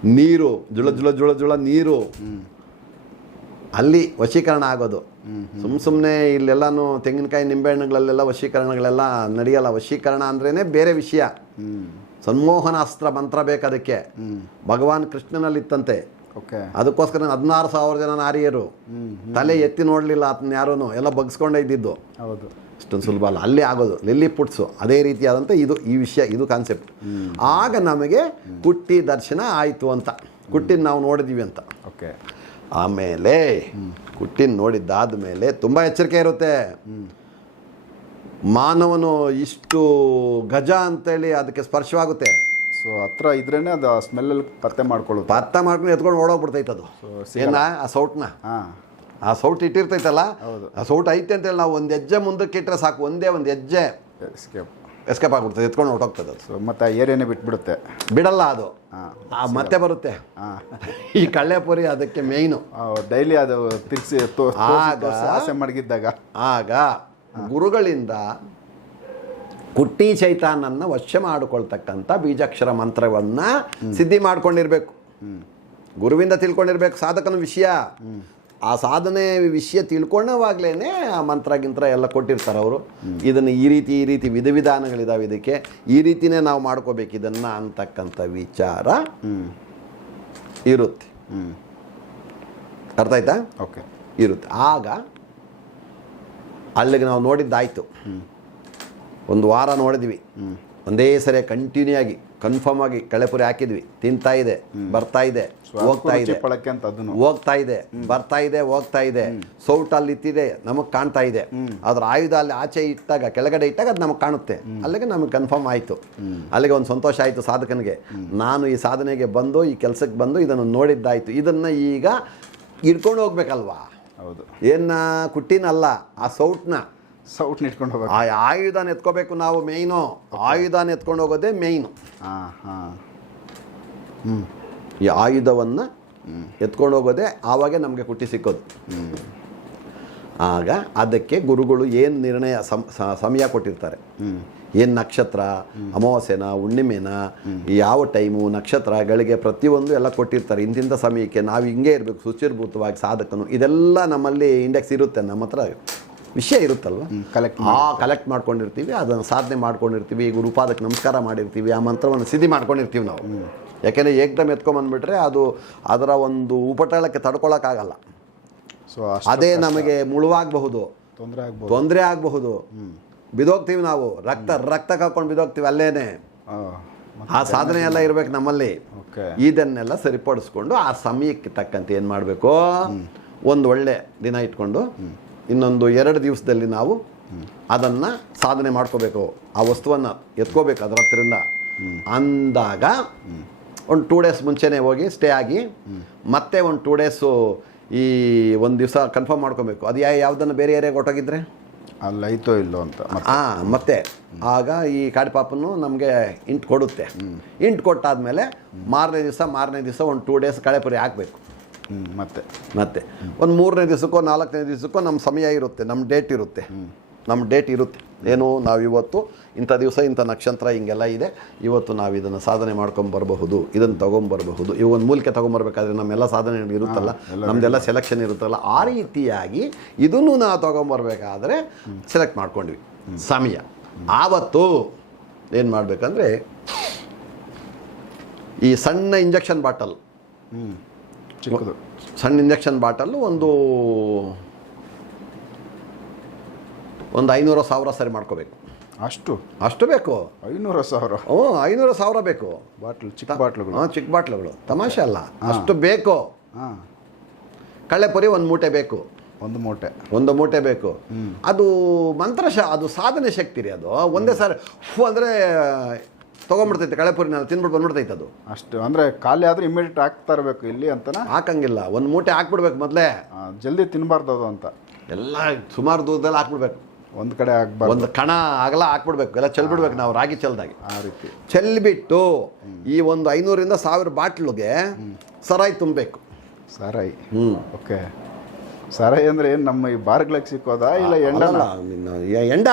ನೀರು ಜುಳ ಜುಳ ಜುಳ ಜುಳ ನೀರು. ಅಲ್ಲಿ ವಶೀಕರಣ ಆಗೋದು. ಸುಮ್ಮ ಸುಮ್ಮನೆ ಇಲ್ಲೆಲ್ಲಾನು ತೆಂಗಿನಕಾಯಿ ನಿಂಬೆಹಣ್ಣುಗಳಲ್ಲೆಲ್ಲ ವಶೀಕರಣಗಳೆಲ್ಲ ನಡೆಯಲ್ಲ. ವಶೀಕರಣ ಅಂದ್ರೇ ಬೇರೆ ವಿಷಯ. ಸನ್ಮೋಹನಾಸ್ತ್ರ ಮಂತ್ರ ಬೇಕದಕ್ಕೆ ಭಗವಾನ್ ಕೃಷ್ಣನಲ್ಲಿತ್ತಂತೆ. ಅದಕ್ಕೋಸ್ಕರ ಹದಿನಾರು ಸಾವಿರ ಜನ ನಾರಿಯರು. ತಲೆ ಎತ್ತಿ ನೋಡಲಿಲ್ಲ ಅದನ್ನ ಯಾರೂ ಎಲ್ಲ ಬಗ್ಸ್ಕೊಂಡೇ ಇದ್ದಿದ್ದು. ಹೌದು. ಅಷ್ಟೊಂದು ಸುಲಭ ಅಲ್ಲ ಅಲ್ಲಿ ಆಗೋದು ಲಿಲ್ಲಿ ಪುಟ್ಸು ಅದೇ ರೀತಿಯಾದಂಥ ಇದು ಈ ವಿಷಯ ಇದು ಕಾನ್ಸೆಪ್ಟ್ ಆಗ ನಮಗೆ ಕುಟ್ಟಿ ದರ್ಶನ ಆಯಿತು ಅಂತ ಕುಟ್ಟಿನ ನಾವು ನೋಡಿದ್ದೀವಿ ಅಂತ. ಓಕೆ ಆಮೇಲೆ ಕುಟ್ಟಿನ ನೋಡಿದ್ದಾದ ಮೇಲೆ ತುಂಬ ಎಚ್ಚರಿಕೆ ಇರುತ್ತೆ. ಮಾನವನು ಇಷ್ಟು ಗಜ ಅಂತೇಳಿ ಅದಕ್ಕೆ ಸ್ಪರ್ಶವಾಗುತ್ತೆ. ಸೊ ಹತ್ರ ಇದ್ರೇನೆ ಅದು ಸ್ಮೆಲ್ಲಲ್ಲಿ ಪತ್ತೆ ಮಾಡ್ಕೊಳ್ಳುತ್ತೆ. ಪತ್ತ ಮಾಡ್ಕೊಂಡು ಎತ್ಕೊಂಡು ಓಡೋಗ್ಬಿಡ್ತೈತೆ ಅದು. ಏನ ಆ ಸೌಟ್ನ? ಹಾಂ. ಆ ಸೌಟ್ ಇಟ್ಟಿರ್ತೈತಲ್ಲ? ಹೌದು. ಆ ಸೌಟ್ ಐತೆ ಅಂತೇಳಿ ನಾವು ಒಂದು ಹೆಜ್ಜೆ ಮುಂದಕ್ಕೆ ಇಟ್ಟರೆ ಸಾಕು. ಒಂದೇ ಒಂದು ಹೆಜ್ಜೆ ಎಸ್ಕೇಪ್ ಎಸ್ಕೇಪ್ ಆಗ್ಬಿಡ್ತದೆ. ಎತ್ಕೊಂಡು ಹೊರಟೋಗ್ತದೆ ಅದು. ಸೊ ಮತ್ತು ಆ ಏರಿಯಾನೇ ಬಿಟ್ಬಿಡುತ್ತೆ. ಬಿಡಲ್ಲ ಅದು. ಹಾಂ. ಆ ಮತ್ತೆ ಬರುತ್ತೆ. ಹಾಂ. ಈ ಕಳ್ಳೆಪುರಿ ಅದಕ್ಕೆ ಮೇಯ್ನು ಡೈಲಿ ಅದು ತಿರ್ಸಿ ಆಗ- ಆಸೆ ಮಡಗಿದ್ದಾಗ. ಆಗ ಗುರುಗಳಿಂದ ಕುಟ್ಟಿ ಚೈತಾನನ್ನ ವಶ ಮಾಡಿಕೊಳ್ತಕ್ಕಂಥ ಬೀಜಾಕ್ಷರ ಮಂತ್ರವನ್ನ ಸಿದ್ಧಿ ಮಾಡ್ಕೊಂಡಿರ್ಬೇಕು. ಗುರುವಿಂದ ತಿಳ್ಕೊಂಡಿರ್ಬೇಕು ಸಾಧಕನ ವಿಷಯ. ಆ ಸಾಧನೆ ವಿಷಯ ತಿಳ್ಕೊಂಡವಾಗ್ಲೇ ಆ ಮಂತ್ರ ಗಿಂತ್ರ ಎಲ್ಲ ಕೊಟ್ಟಿರ್ತಾರೆ ಅವರು. ಇದನ್ನು ಈ ರೀತಿ ಈ ರೀತಿ ವಿಧ ವಿಧಾನಗಳಿದಾವೆ ಇದಕ್ಕೆ. ಈ ರೀತಿನೇ ನಾವು ಮಾಡ್ಕೋಬೇಕು ಇದನ್ನು ಅಂತಕ್ಕಂಥ ವಿಚಾರ ಇರುತ್ತೆ. ಹ್ಞೂ ಅರ್ಥ ಆಯ್ತಾ? ಓಕೆ. ಇರುತ್ತೆ. ಆಗ ಅಲ್ಲಿಗೆ ನಾವು ನೋಡಿದ್ದಾಯ್ತು. ಒಂದು ವಾರ ನೋಡಿದ್ವಿ. ಒಂದೇ ಸರಿ ಕಂಟಿನ್ಯೂ ಆಗಿ ಕನ್ಫರ್ಮ್ ಆಗಿ ಕಳೆಪುರಿ ಹಾಕಿದ್ವಿ. ತಿಂತಾ ಇದೆ ಬರ್ತಾ ಇದೆ ಹೋಗ್ತಾ ಇದೆ. ಹೋಗ್ತಾ ಇದೆ ಬರ್ತಾ ಇದೆ ಹೋಗ್ತಾ ಇದೆ. ಸೌಟ್ ಅಲ್ಲಿ ಇತ್ತಿದೆ ನಮಗೆ ಕಾಣ್ತಾ ಇದೆ. ಅದ್ರ ಆಯುಧ ಅಲ್ಲಿ ಆಚೆ ಇಟ್ಟಾಗ ಕೆಳಗಡೆ ಇಟ್ಟಾಗ ಅದು ನಮಗೆ ಕಾಣುತ್ತೆ. ಅಲ್ಲಿಗೆ ನಮಗೆ ಕನ್ಫರ್ಮ್ ಆಯಿತು. ಅಲ್ಲಿಗೆ ಒಂದು ಸಂತೋಷ ಆಯಿತು ಸಾಧಕನಿಗೆ. ನಾನು ಈ ಸಾಧನೆಗೆ ಬಂದು ಈ ಕೆಲಸಕ್ಕೆ ಬಂದು ಇದನ್ನು ನೋಡಿದ್ದಾಯ್ತು. ಇದನ್ನು ಈಗ ಇಟ್ಕೊಂಡು ಹೋಗ್ಬೇಕಲ್ವಾ? ಹೌದು. ಏನ ಕುಟ್ಟಿನಲ್ಲ ಆ ಸೌಟ್ನ ಸೌಟ್ ಇಟ್ಕೊಂಡು ಹೋಗೋ ಆ ಆಯುಧನ ಎತ್ಕೋಬೇಕು ನಾವು ಮೇಯ್ನು. ಆಯುಧನ ಎತ್ಕೊಂಡು ಹೋಗೋದೇ ಮೇಯ್ನು. ಹಾಂ ಹಾಂ. ಈ ಆಯುಧವನ್ನು ಎತ್ಕೊಂಡು ಹೋಗೋದೇ ಆವಾಗೆ ನಮಗೆ ಕುಟ್ಟಿ ಸಿಕ್ಕೋದು. ಆಗ ಅದಕ್ಕೆ ಗುರುಗಳು ಏನು ನಿರ್ಣಯ ಸಮ್- ಸಮಯ ಕೊಟ್ಟಿರ್ತಾರೆ. ಏನು ನಕ್ಷತ್ರ ಅಮಾವಾಸ್ಯನ ಹುಣ್ಣಿಮೆನ ಯಾವ ಟೈಮು ನಕ್ಷತ್ರಗಳಿಗೆ ಪ್ರತಿಯೊಂದು ಎಲ್ಲ ಕೊಟ್ಟಿರ್ತಾರೆ. ಇಂತಿಂಥ ಸಮಯಕ್ಕೆ ನಾವು ಹಿಂಗೆ ಇರಬೇಕು ಸುಚಿರ್ಭೂತವಾಗಿ ಸಾಧಕನು. ಇದೆಲ್ಲ ನಮ್ಮಲ್ಲಿ ಇಂಡೆಕ್ಸ್ ಇರುತ್ತೆ ನಮ್ಮ ಹತ್ರ. ವಿಷಯ ಇರುತ್ತಲ್ಲ? ಕಲೆಕ್ಟ್ ಆ ಕಲೆಕ್ಟ್ ಮಾಡ್ಕೊಂಡಿರ್ತೀವಿ ಅದನ್ನು ಸಾಧನೆ ಮಾಡ್ಕೊಂಡಿರ್ತೀವಿ ಗುರುಪಾದಕ್ಕೆ ನಮಸ್ಕಾರ ಮಾಡಿರ್ತೀವಿ ಆ ಮಂತ್ರವನ್ನು ಸಿದ್ಧಿ ಮಾಡ್ಕೊಂಡಿರ್ತೀವಿ ನಾವು. ಯಾಕೆಂದರೆ ಏಕ್ದಮ್ ಎತ್ಕೊಂಬಂದ್ಬಿಟ್ರೆ ಅದು ಅದರ ಒಂದು ಉಪಟಳಕ್ಕೆ ತಡ್ಕೊಳ್ಳೋಕ್ಕಾಗಲ್ಲ ಸೊ ಅದೇ ನಮಗೆ ಮುಳುವಾಗಬಹುದು. ತೊಂದರೆ ಆಗ್ಬೋದು ತೊಂದರೆ ಆಗಬಹುದು. ಬಿದೋಗ್ತೀವಿ ನಾವು. ರಕ್ತ ರಕ್ತ ಕಾಕೊಂಡು ಬಿದೋಗ್ತೀವಿ ಅಲ್ಲೇನೆ. ಆ ಸಾಧನೆ ಎಲ್ಲ ಇರಬೇಕು ನಮ್ಮಲ್ಲಿ. ಇದನ್ನೆಲ್ಲ ಸರಿಪಡಿಸ್ಕೊಂಡು ಆ ಸಮಯಕ್ಕೆ ತಕ್ಕಂತೆ ಏನು ಮಾಡಬೇಕು? ಒಂದು ಒಳ್ಳೆ ದಿನ ಇಟ್ಕೊಂಡು ಇನ್ನೊಂದು ಎರಡು ದಿವಸದಲ್ಲಿ ನಾವು ಅದನ್ನು ಸಾಧನೆ ಮಾಡ್ಕೋಬೇಕು ಆ ವಸ್ತುವನ್ನು ಎತ್ಕೋಬೇಕು ಅದರ ಹತ್ರದಿಂದ ಅಂದಾಗ ಒಂದು ಟೂ ಡೇಸ್ ಮುಂಚೆನೇ ಹೋಗಿ ಸ್ಟೇ ಆಗಿ ಮತ್ತೆ ಒಂದು ಟೂ ಡೇಸು ಈ ಒಂದು ದಿವಸ ಕನ್ಫರ್ಮ್ ಮಾಡ್ಕೋಬೇಕು. ಅದು ಯಾ ಯಾವುದನ್ನು ಬೇರೆ ಏರಿಯಾಗೆ ಹೊಟ್ಟೋಗಿದ್ರೆ ಅಲ್ಲೈತೋ ಇಲ್ಲೋ ಅಂತ ಹಾಂ ಮತ್ತೆ. ಆಗ ಈ ಕಾಡಿಪಾಪನು ನಮಗೆ ಇಂಟ್ ಕೊಡುತ್ತೆ. ಇಂಟ್ ಕೊಟ್ಟಾದ್ಮೇಲೆ ಮಾರನೇ ದಿವಸ ಮಾರನೇ ದಿವಸ ಒಂದು ಟೂ ಡೇಸ್ ಕಳೆಪುರಿ ಹಾಕಬೇಕು. ಮತ್ತೆ. ಮತ್ತೆ. ಒಂದು ಮೂರನೇ ದಿವಸಕ್ಕೋ ನಾಲ್ಕನೇ ದಿವಸಕ್ಕೋ ನಮ್ಮ ಸಮಯ ಇರುತ್ತೆ ನಮ್ಮ ಡೇಟ್ ಇರುತ್ತೆ. ನಮ್ಮ ಡೇಟ್ ಇರುತ್ತೆ. ಏನು ನಾವು ಇವತ್ತು ಇಂಥ ದಿವಸ ಇಂಥ ನಕ್ಷತ್ರ ಹಿಂಗೆಲ್ಲ ಇದೆ. ಇವತ್ತು ನಾವು ಇದನ್ನು ಸಾಧನೆ ಮಾಡ್ಕೊಂಬರಬಹುದು ಇದನ್ನು ತೊಗೊಂಬರಬಹುದು ಇವು ಒಂದು ಮೂಲಿಕೆ ತೊಗೊಂಬರ್ಬೇಕಾದ್ರೆ ನಮ್ಮೆಲ್ಲ ಸಾಧನೆ ಇರುತ್ತಲ್ಲ ನಮ್ಮದೆಲ್ಲ ಸೆಲೆಕ್ಷನ್ ಇರುತ್ತಲ್ಲ ಆ ರೀತಿಯಾಗಿ ಇದನ್ನು ನಾವು ತೊಗೊಂಬರ್ಬೇಕಾದ್ರೆ ಸೆಲೆಕ್ಟ್ ಮಾಡ್ಕೊಂಡ್ವಿ. ಸಮಯ. ಆವತ್ತು ಏನು ಮಾಡಬೇಕಂದ್ರೆ ಈ ಸಣ್ಣ ಇಂಜೆಕ್ಷನ್ ಬಾಟಲ್ ಹ್ಞೂ ಚಿಕ್ಕದು. ಸಣ್ಣ ಇಂಜೆಕ್ಷನ್ ಬಾಟಲ್ಲು ಒಂದು ಒಂದು ಐನೂರು ಸಾವಿರ ಸರಿ ಮಾಡ್ಕೋಬೇಕು. ಅಷ್ಟು? ಅಷ್ಟು ಬೇಕು. ಐನೂರು ಸಾವಿರ? ಹ್ಞೂ ಐನೂರು ಸಾವಿರ ಬೇಕು. ಬಾಟ್ಲು ಚಿಕ್ಕ ಬಾಟ್ಲುಗಳು. ಹಾಂ ಚಿಕ್ಕ ಬಾಟ್ಲುಗಳು. ತಮಾಷೆ ಅಲ್ಲ ಅಷ್ಟು ಬೇಕು. ಹಾಂ. ಕಳ್ಳೆಪುರಿ ಒಂದು ಮೂಟೆ ಬೇಕು. ಒಂದು ಮೂಟೆ. ಒಂದು ಮೂಟೆ ಬೇಕು. ಅದು ಮಂತ್ರ ಶ ಅದು ಸಾಧನೆ ಶಕ್ತಿ ರೀ ಅದು. ಒಂದೇ ಸಾರಿ ಫು ಅಂದರೆ ತೊಗೊಂಬಿಡ್ತೈತೆ ಕಳೆಪುರಿನ ತಿನ್ಬಿಟ್ಟು ಬಂದ್ಬಿಡ್ತೈತೆ ಅದು. ಅಷ್ಟು ಅಂದರೆ ಖಾಲಿ ಆದರೆ ಇಮಿಡಿಯೇಟ್ ಹಾಕ್ತಾ ಇರಬೇಕು ಇಲ್ಲಿ ಅಂತನಾ? ಹಾಕಂಗಿಲ್ಲ ಒಂದು ಮೂಟೆ ಹಾಕ್ಬಿಡ್ಬೇಕು ಮೊದಲೇ. ಜಲ್ದಿ ತಿನ್ನಬಾರ್ದು ಅದು ಅಂತ. ಎಲ್ಲ ಸುಮಾರು ದೂರದಲ್ಲಿ ಹಾಕ್ಬಿಡ್ಬೇಕು. ಒಂದು ಕಡೆ ಹಾಕ್ಬಾರ್ದು. ಒಂದು ಕಣ ಆಗಲ್ಲ ಹಾಕ್ಬಿಡ್ಬೇಕು. ಎಲ್ಲ ಚೆಲ್ಬಿಡ್ಬೇಕು ನಾವು ರಾಗಿ ಚೆಲ್ದಾಗಿ. ಆ ರೀತಿ. ಚೆಲ್ಬಿಟ್ಟು ಈ ಒಂದು ಐನೂರಿಂದ ಸಾವಿರ ಬಾಟ್ಲಿಗೆ ಸರಾಯಿ ತುಂಬಬೇಕು. ಸಾರಾಯಿ. ಹ್ಞೂ ಓಕೆ. ಸಾರಾಯಿ ಅಂದರೆ ಏನು ನಮ್ಮ ಈ ಬಾರ್ಗ್ಲಕ್ಕೆ ಸಿಕ್ಕೋದಾ ಇಲ್ಲ ಎಂಡಲ್ಲ ಎಂಡ.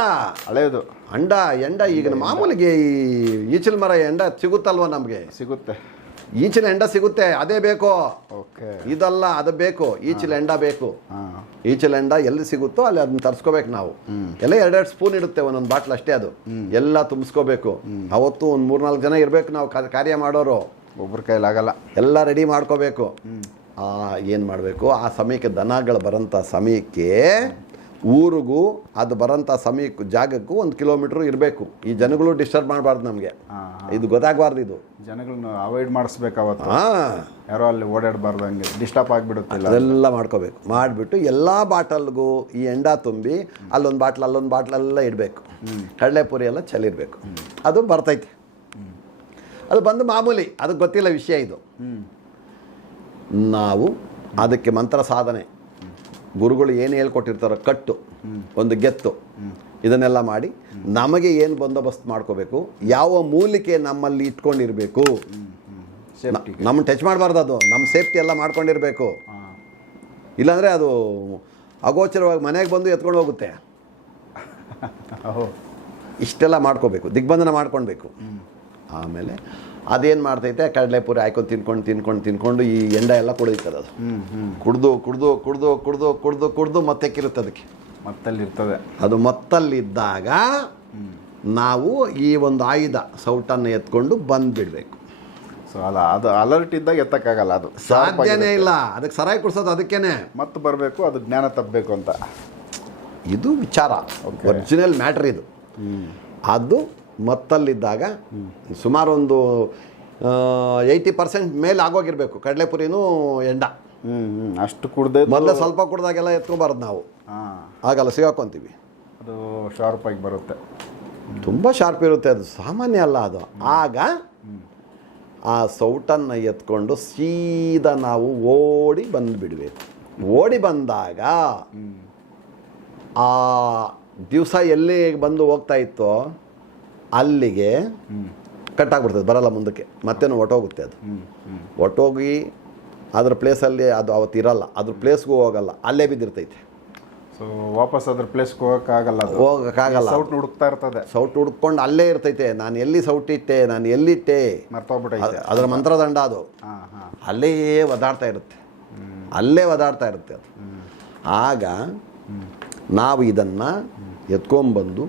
ಹಳೆಯದು ಅಂಡ ಎಂಡ ಈಗ ಮಾಮೂಲಿಗೆ ಈ ಈಚಲ್ ಮರ ಎಂಡ ಸಿಗುತ್ತಲ್ವ ನಮಗೆ? ಸಿಗುತ್ತೆ. ಈಚಿನ ಎಂಡ ಸಿಗುತ್ತೆ ಅದೇ ಬೇಕು. ಓಕೆ. ಇದಲ್ಲ ಅದು ಬೇಕು. ಈಚಿಲ ಎಂಡ ಬೇಕು. ಈಚಲ್ ಎಂಡ ಎಲ್ಲಿ ಸಿಗುತ್ತೋ ಅಲ್ಲಿ ಅದನ್ನ ತರಿಸ್ಕೋಬೇಕು ನಾವು. ಎಲ್ಲ ಎರಡೆರಡು ಸ್ಪೂನ್ ಇಡುತ್ತೆ ಒಂದೊಂದು ಬಾಟ್ಲ್ ಅಷ್ಟೇ ಅದು. ಎಲ್ಲ ತುಂಬಿಸ್ಕೋಬೇಕು. ಅವತ್ತು ಒಂದು ಮೂರ್ನಾಲ್ಕು ಜನ ಇರಬೇಕು ನಾವು ಕಾರ್ಯ ಮಾಡೋರು. ಒಬ್ಬರ ಕೈಲಾಗಲ್ಲ. ಎಲ್ಲ ರೆಡಿ ಮಾಡ್ಕೋಬೇಕು. ಏನು ಮಾಡಬೇಕು? ಆ ಸಮಯಕ್ಕೆ ದನಗಳು ಬರೋಂಥ ಸಮಯಕ್ಕೆ ಊರಿಗೂ ಅದು ಬರೋಂಥ ಸಮಯಕ್ಕೂ ಜಾಗಕ್ಕೂ ಒಂದು ಕಿಲೋಮೀಟ್ರ್ ಇರಬೇಕು. ಈ ಜನಗಳು ಡಿಸ್ಟರ್ಬ್ ಮಾಡಬಾರ್ದು ನಮಗೆ. ಇದು ಗೊತ್ತಾಗಬಾರ್ದು ಇದು. ಜನಗಳನ್ನ ಅವಾಯ್ಡ್ ಮಾಡಿಸ್ಬೇಕು ಅವತ್ತು. ಹಾಂ. ಯಾರೋ ಅಲ್ಲಿ ಓಡಾಡಬಾರ್ದು ಹಂಗೆ. ಡಿಸ್ಟರ್ಬ್ ಆಗಿಬಿಡುತ್ತೆ ಅದೆಲ್ಲ ಮಾಡ್ಕೋಬೇಕು. ಮಾಡಿಬಿಟ್ಟು ಎಲ್ಲ ಬಾಟಲ್ಗೂ ಈ ಎಂಡ ತುಂಬಿ ಅಲ್ಲೊಂದು ಬಾಟ್ಲ್ ಅಲ್ಲೊಂದು ಬಾಟ್ಲೆಲ್ಲ ಇಡಬೇಕು. ಕಡಲೆಪುರಿ ಎಲ್ಲ ಚಲಿರಬೇಕು ಅದು ಬರ್ತೈತೆ. ಅದು ಬಂದು ಮಾಮೂಲಿ. ಅದಕ್ಕೆ ಗೊತ್ತಿಲ್ಲ ವಿಷಯ ಇದು. ಹ್ಞೂ ನಾವು ಅದಕ್ಕೆ ಮಂತ್ರ ಸಾಧನೆ. ಗುರುಗಳು ಏನು ಹೇಳ್ಕೊಟ್ಟಿರ್ತಾರೋ ಕಟ್ಟು ಒಂದು ಗೆತ್ತು. ಇದನ್ನೆಲ್ಲ ಮಾಡಿ ನಮಗೆ ಏನು ಬಂದೋಬಸ್ತ್ ಮಾಡ್ಕೋಬೇಕು ಯಾವ ಮೂಲಿಕೆ ನಮ್ಮಲ್ಲಿ ಇಟ್ಕೊಂಡಿರಬೇಕು. ನಮ್ಮ ಟಚ್ ಮಾಡಬಾರ್ದು ಅದು. ನಮ್ಮ ಸೇಫ್ಟಿ ಎಲ್ಲ ಮಾಡ್ಕೊಂಡಿರಬೇಕು. ಇಲ್ಲಾಂದರೆ ಅದು ಅಗೋಚರವಾಗಿ ಮನೆಗೆ ಬಂದು ಎತ್ಕೊಂಡು ಹೋಗುತ್ತೆ. ಇಷ್ಟೆಲ್ಲ ಮಾಡ್ಕೋಬೇಕು. ದಿಗ್ಬಂಧನ ಮಾಡ್ಕೊಳ್ಬೇಕು ಆಮೇಲೆ ಅದೇನು ಮಾಡ್ತೈತೆ? ಕಡಲೆಪುರಿ ಹಾಕೊಂಡು ತಿನ್ಕೊಂಡು ತಿನ್ಕೊಂಡು ತಿನ್ಕೊಂಡು ಈ ಎಂಡ ಎಲ್ಲ ಕುಡಿತದೆ ಅದು. ಕುಡ್ದು ಕುಡ್ದು ಕುಡ್ದು ಕುಡ್ದು ಕುಡ್ದು ಕುಡ್ದು ಮತ್ತೆ ಕಿರುತ್ತೆ ಅದಕ್ಕೆ. ಮತ್ತಲ್ಲಿರ್ತದೆ. ಅದು ಮತ್ತಲ್ಲಿದ್ದಾಗ ನಾವು ಈ ಒಂದು ಆಯುಧ ಸೌಟನ್ನು ಎತ್ಕೊಂಡು ಬಂದುಬಿಡ್ಬೇಕು. ಸೊ ಅಲ್ಲ ಅದು ಅಲರ್ಟ್ ಇದ್ದಾಗ ಎತ್ತಕ್ಕಾಗಲ್ಲ ಅದು. ಸಾಧ್ಯನೇ ಇಲ್ಲ. ಅದಕ್ಕೆ ಸರಾಯಿ ಕುಡ್ಸೋದು ಅದಕ್ಕೇನೆ. ಮತ್ತೆ ಬರಬೇಕು ಅದು ಜ್ಞಾನ ತಪ್ಪಬೇಕು ಅಂತ. ಇದು ವಿಚಾರ. ಒರಿಜಿನಲ್ ಮ್ಯಾಟ್ರ್ ಇದು. ಅದು ಮತ್ತಲ್ಲಿದ್ದಾಗ ಸುಮಾರು ಒಂದು ಏಯ್ಟಿ ಪರ್ಸೆಂಟ್ ಮೇಲೆ ಆಗೋಗಿರಬೇಕು. ಕಡಲೆಪುರಿನೂ ಎಂಡ. ಅಷ್ಟು ಕುಡ್ದೆ ಮೊದಲು ಸ್ವಲ್ಪ ಕುಡ್ದಾಗೆಲ್ಲ ಎತ್ಕೊಬಾರ್ದು ನಾವು. ಆಗಲ್ಲ ಸಿಗಾಕೊಂತೀವಿ. ಅದು ಶಾರ್ಪ್ ಆಗಿ ಬರುತ್ತೆ. ತುಂಬ ಶಾರ್ಪ್ ಇರುತ್ತೆ ಅದು ಸಾಮಾನ್ಯ ಅಲ್ಲ ಅದು. ಆಗ ಆ ಸೌಟನ್ನು ಎತ್ಕೊಂಡು ಸೀದಾ ನಾವು ಓಡಿ ಬಂದುಬಿಡಬೇಕು ಓಡಿ ಬಂದಾಗ ಆ ದಿವಸ ಎಲ್ಲಿ ಬಂದು ಹೋಗ್ತಾ ಇತ್ತೋ ಅಲ್ಲಿಗೆ ಕಟ್ಟಾಗ್ಬಿಡ್ತದೆ ಬರಲ್ಲ ಮುಂದಕ್ಕೆ. ಮತ್ತೇನು ಒಟ್ಟೋಗುತ್ತೆ ಅದು. ಒಟ್ಟೋಗಿ ಅದ್ರ ಪ್ಲೇಸಲ್ಲಿ ಅದು ಅವತ್ತು ಇರಲ್ಲ ಅದ್ರ ಪ್ಲೇಸ್ಗೂ ಹೋಗಲ್ಲ ಅಲ್ಲೇ ಬಿದ್ದಿರ್ತೈತೆ. ಸೊ ವಾಪಸ್ ಅದ್ರ ಪ್ಲೇಸ್ಗೆ ಹೋಗೋಕ್ಕಾಗಲ್ಲ ಅದು. ಹೋಗೋಕ್ಕಾಗಲ್ಲ. ಸೌಟ್ ಹುಡುಕ್ತಾ ಇರ್ತದೆ. ಸೌಟ್ ಹುಡ್ಕೊಂಡು ಅಲ್ಲೇ ಇರ್ತೈತೆ. ನಾನು ಎಲ್ಲಿ ಸೌಟಿಟ್ಟೆ ನಾನು ಎಲ್ಲಿಟ್ಟೆ? ಮರ್ತೋಗ್ಬಿಟ್ಟೆ ಅದ್ರ ಮಂತ್ರದಂಡ ಅದು. ಅಲ್ಲೇ ಒದಾಡ್ತಾ ಇರುತ್ತೆ. ಅಲ್ಲೇ ಒದಾಡ್ತಾ ಇರುತ್ತೆ ಅದು. ಆಗ ನಾವು ಇದನ್ನು ಎತ್ಕೊಂಬಂದು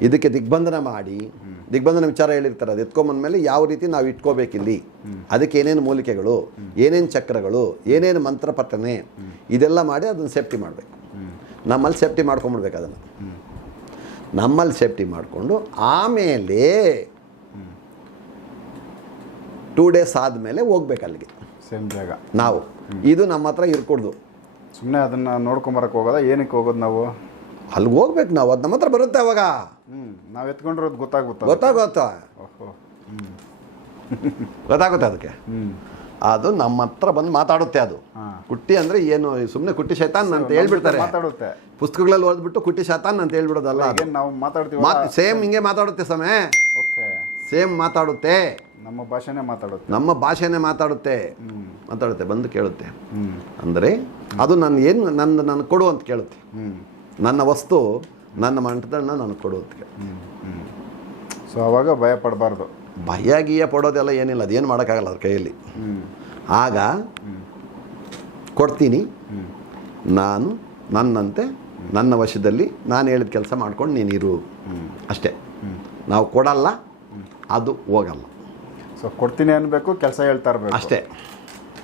ಇದಕ್ಕೆ ದಿಗ್ಬಂಧನ ಮಾಡಿ ದಿಗ್ಬಂಧನ ವಿಚಾರ ಹೇಳಿರ್ತಾರೆ ಅದು ಎತ್ಕೊಂಬಂದ್ಮೇಲೆ ಯಾವ ರೀತಿ ನಾವು ಇಟ್ಕೋಬೇಕಿಲ್ಲಿ? ಅದಕ್ಕೆ ಏನೇನು ಮೂಲಿಕೆಗಳು ಏನೇನು ಚಕ್ರಗಳು ಏನೇನು ಮಂತ್ರ ಪಠನೆ ಇದೆಲ್ಲ ಮಾಡಿ ಅದನ್ನು ಸೇಫ್ಟಿ ಮಾಡಬೇಕು. ನಮ್ಮಲ್ಲಿ ಸೇಫ್ಟಿ ಮಾಡ್ಕೊಂಬಿಡ್ಬೇಕು ಅದನ್ನು. ನಮ್ಮಲ್ಲಿ ಸೇಫ್ಟಿ ಮಾಡಿಕೊಂಡು ಆಮೇಲೆ ಟೂ ಡೇಸ್ ಆದಮೇಲೆ ಹೋಗ್ಬೇಕು ಅಲ್ಲಿಗೆ. ಸೇಮ್ ಜಾಗ. ನಾವು. ಇದು ನಮ್ಮ ಹತ್ರ ಇರ್ಕೊಡ್ದು. ಸುಮ್ಮನೆ ಅದನ್ನು ನೋಡ್ಕೊಂಬರಕ್ಕೆ ಹೋಗೋದ? ಏನಕ್ಕೆ ಹೋಗೋದು ನಾವು? ಅಲ್ಲಿಗೆ ಹೋಗ್ಬೇಕು ನಾವು ಅದು ನಮ್ಮ ಹತ್ರ ಬರುತ್ತೆ ಅವಾಗ. ನಾವು ಎತ್ಕೊಂಡಿರೋದು ಗೊತ್ತಾಗುತ್ತೆ ಗೊತ್ತಾಗುತ್ತ. ಓಹೋ. ಹ್ಞೂ ಗೊತ್ತಾಗುತ್ತೆ ಅದಕ್ಕೆ. ಅದು ನಮ್ಮ ಹತ್ರ ಬಂದು ಮಾತಾಡುತ್ತೆ ಅದು. ಕುಟ್ಟಿ ಅಂದರೆ ಏನು ಸುಮ್ಮನೆ ಕುಟ್ಟಿ ಶೈತಾನ್ ಅಂತ ಹೇಳ್ಬಿಡ್ತಾರೆ. ಮಾತಾಡುತ್ತೆ. ಪುಸ್ತಕಗಳಲ್ಲಿ ಓದ್ಬಿಟ್ಟು ಕುಟ್ಟಿ ಶೈತಾನ್ ಅಂತ ಹೇಳ್ಬಿಡೋದಲ್ಲ ಅದು. ನಾವು ಮಾತಾಡ್ತೀವಿ ಮಾತು ಸೇಮ್ ಹಿಂಗೆ ಮಾತಾಡುತ್ತೆ ಸಮಯ ಓಕೆ. ಸೇಮ್ ಮಾತಾಡುತ್ತೆ. ನಮ್ಮ ಭಾಷೆನೇ ಮಾತಾಡುತ್ತೆ. ನಮ್ಮ ಭಾಷೆನೇ ಮಾತಾಡುತ್ತೆ. ಮಾತಾಡುತ್ತೆ ಬಂದು ಕೇಳುತ್ತೆ. ಅಂದ್ರೆ ಅದು ನಾನು ಏನು ನನ್ನ ನಾನು ಕೊಡು ಅಂತ ಕೇಳುತ್ತೆ. ಹ್ಞೂ ನನ್ನ ವಸ್ತು ನನ್ನ ಮಂಟದನ್ನ ನನಗೆ ಕೊಡೋದಕ್ಕೆ ಸೊ ಅವಾಗ ಭಯ ಪಡಬಾರ್ದು. ಭಯ ಗೀಯ ಪಡೋದೆಲ್ಲ ಏನಿಲ್ಲ ಅದೇನು ಮಾಡೋಕ್ಕಾಗಲ್ಲ ಅದ್ರ ಕೈಯಲ್ಲಿ. ಆಗ ಕೊಡ್ತೀನಿ. ನಾನು ನನ್ನಂತೆ ನನ್ನ ವಶದಲ್ಲಿ ನಾನು ಹೇಳಿದ ಕೆಲಸ ಮಾಡ್ಕೊಂಡು ನೀನಿರು ಅಷ್ಟೇ. ನಾವು ಕೊಡಲ್ಲ ಅದು ಹೋಗಲ್ಲ. ಸೊ ಕೊಡ್ತೀನಿ ಅನ್ಬೇಕು ಕೆಲಸ ಹೇಳ್ತಾ ಇರಬೇಕು. ಅಷ್ಟೇ.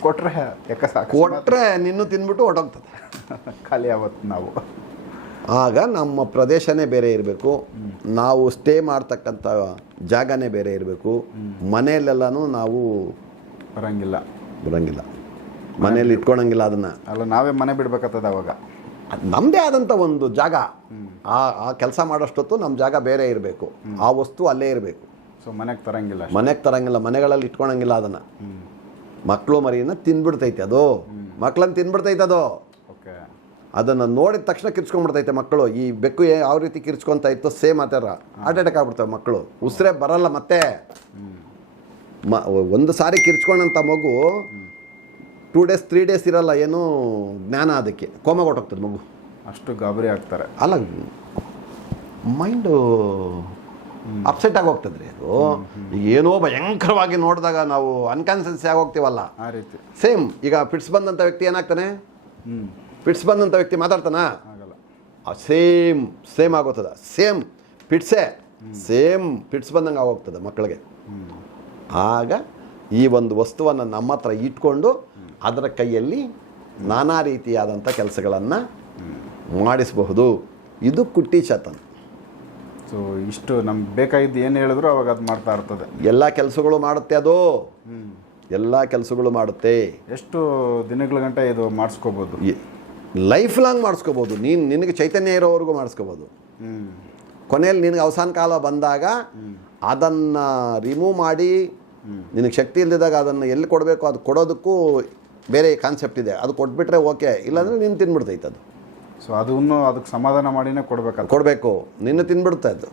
ಕೊಟ್ಟರೆ ಯಾಕೆ ಸಾಕು? ಕೊಟ್ಟರೆ ನಿನ್ನೂ ತಿಂದ್ಬಿಟ್ಟು ಹೊಟ್ಟೋಗ್ತದೆ ಖಾಲಿ ಆವತ್ತು ನಾವು. ಆಗ ನಮ್ಮ ಪ್ರದೇಶನೇ ಬೇರೆ ಇರಬೇಕು. ನಾವು ಸ್ಟೇ ಮಾಡ್ತಕ್ಕಂಥ ಜಾಗನೇ ಬೇರೆ ಇರಬೇಕು. ಮನೆಯಲ್ಲೆಲ್ಲನೂ ನಾವು ಬರಂಗಿಲ್ಲ. ಬರಂಗಿಲ್ಲ ಮನೇಲಿ ಇಟ್ಕೊಳಂಗಿಲ್ಲ ಅದನ್ನು. ಅಲ್ಲ ನಾವೇ ಮನೆ ಬಿಡ್ಬೇಕಾಗ್ತದೆ ಅವಾಗ. ಅದು ನಮ್ಮದೇ ಆದಂಥ ಒಂದು ಜಾಗ. ಆ ಆ ಕೆಲಸ ಮಾಡೋಷ್ಟೊತ್ತು ನಮ್ಮ ಜಾಗ ಬೇರೆ ಇರಬೇಕು. ಆ ವಸ್ತು ಅಲ್ಲೇ ಇರಬೇಕು. ಸೊ ಮನೆಗೆ ತರಂಗಿಲ್ಲ ಮನೆಗೆ ತರಂಗಿಲ್ಲ ಮನೆಗಳಲ್ಲಿ ಇಟ್ಕೊಳಂಗಿಲ್ಲ ಅದನ್ನು. ಮಕ್ಕಳು ಮರಿಯನ್ನು ತಿಂದ್ಬಿಡ್ತೈತೆ ಅದು. ಮಕ್ಕಳನ್ನು ತಿಂದ್ಬಿಡ್ತೈತೆ ಅದು. ಅದನ್ನು ನೋಡಿದ ತಕ್ಷಣ ಕಿರ್ಚ್ಕೊಂಡ್ಬಿಡ್ತೈತೆ ಮಕ್ಕಳು. ಈ ಬೆಕ್ಕು ಯಾವ ರೀತಿ ಕಿರ್ಚ್ಕೊಂತ ಇತ್ತು ಸೇಮ್ ಆ ಥರ. ಹಾರ್ಟ್ ಅಟ್ಯಾಕ್ ಆಗ್ಬಿಡ್ತವೆ ಮಕ್ಕಳು. ಉಸಿರೇ ಬರಲ್ಲ ಮತ್ತೆ. ಮ ಒಂದು ಸಾರಿ ಕಿರ್ಚ್ಕೊಂಡಂಥ ಮಗು ಟೂ ಡೇಸ್ ತ್ರೀ ಡೇಸ್ ಇರಲ್ಲ ಏನೂ ಜ್ಞಾನ ಅದಕ್ಕೆ. ಕೋಮ ಕೊಟ್ಟೋಗ್ತದೆ ಮಗು. ಅಷ್ಟು ಗಾಬರಿ ಆಗ್ತಾರೆ. ಅಲ್ಲ ಮೈಂಡು ಅಪ್ಸೆಟ್ ಆಗಿ ಹೋಗ್ತದೆ ರೀ ಅದು ಈಗ ಏನೋ ಭಯಂಕರವಾಗಿ ನೋಡಿದಾಗ ನಾವು ಅನ್ಕಾನ್ಸಿಯನ್ಸಿ ಆಗಿ ಹೋಗ್ತೀವಲ್ಲ. ಆ ರೀತಿ. ಸೇಮ್ ಈಗ ಫಿಟ್ಸ್ ಬಂದಂಥ ವ್ಯಕ್ತಿ ಏನಾಗ್ತಾನೆ? ಫಿಟ್ಸ್ ಬಂದಂಥ ವ್ಯಕ್ತಿ ಮಾತಾಡ್ತಾನ? ಆಗಲ್ಲ. ಸೇಮ್ ಸೇಮ್ ಆಗೋತದ. ಸೇಮ್ ಪಿಟ್ಸೇ ಸೇಮ್ ಪಿಟ್ಸ್ ಬಂದಂಗೆ ಆಗೋಗ್ತದೆ ಮಕ್ಕಳಿಗೆ. ಆಗ ಈ ಒಂದು ವಸ್ತುವನ್ನು ನಮ್ಮ ಹತ್ರ ಇಟ್ಕೊಂಡು ಅದರ ಕೈಯಲ್ಲಿ ನಾನಾ ರೀತಿಯಾದಂಥ ಕೆಲಸಗಳನ್ನು ಮಾಡಿಸಬಹುದು. ಇದು ಕುಟ್ಟಿ ಚತನ್. ಸೊ ಇಷ್ಟು ನಮ್ಗೆ ಬೇಕಾಗಿದ್ದು ಏನು ಹೇಳಿದ್ರು ಅವಾಗ ಅದು ಮಾಡ್ತಾ ಇರ್ತದೆ. ಎಲ್ಲ ಕೆಲಸಗಳು ಮಾಡುತ್ತೆ ಅದು. ಎಲ್ಲ ಕೆಲಸಗಳು ಮಾಡುತ್ತೆ. ಎಷ್ಟು ದಿನಗಳ ಗಂಟೆ ಇದು ಮಾಡಿಸ್ಕೋಬೋದು? Life long ಮಾಡಿಸ್ಕೋಬೋದು. ನೀನು ನಿನಗೆ ಚೈತನ್ಯ ಇರೋವರೆಗೂ ಮಾಡಿಸ್ಕೋಬೋದು. ಕೊನೆಯಲ್ಲಿ ನಿನಗೆ ಅವಸಾನ ಕಾಲ ಬಂದಾಗ ಅದನ್ನು ರಿಮೂವ್ ಮಾಡಿ ನಿನಗೆ ಶಕ್ತಿ ಇಲ್ಲದಿದ್ದಾಗ ಅದನ್ನು ಎಲ್ಲಿ ಕೊಡಬೇಕು ಅದು ಕೊಡೋದಕ್ಕೂ ಬೇರೆ ಕಾನ್ಸೆಪ್ಟ್ ಇದೆ. ಅದು ಕೊಟ್ಬಿಟ್ರೆ ಓಕೆ ಇಲ್ಲಾಂದರೆ ನೀನು ತಿನ್ಬಿಡ್ತೈತೆ ಅದು. ಸೊ ಅದನ್ನು ಅದಕ್ಕೆ ಸಮಾಧಾನ ಮಾಡಿನೇ ಕೊಡಬೇಕು ಕೊಡಬೇಕು. ನಿನ್ನ ತಿನ್ಬಿಡುತ್ತೆ ಅದು.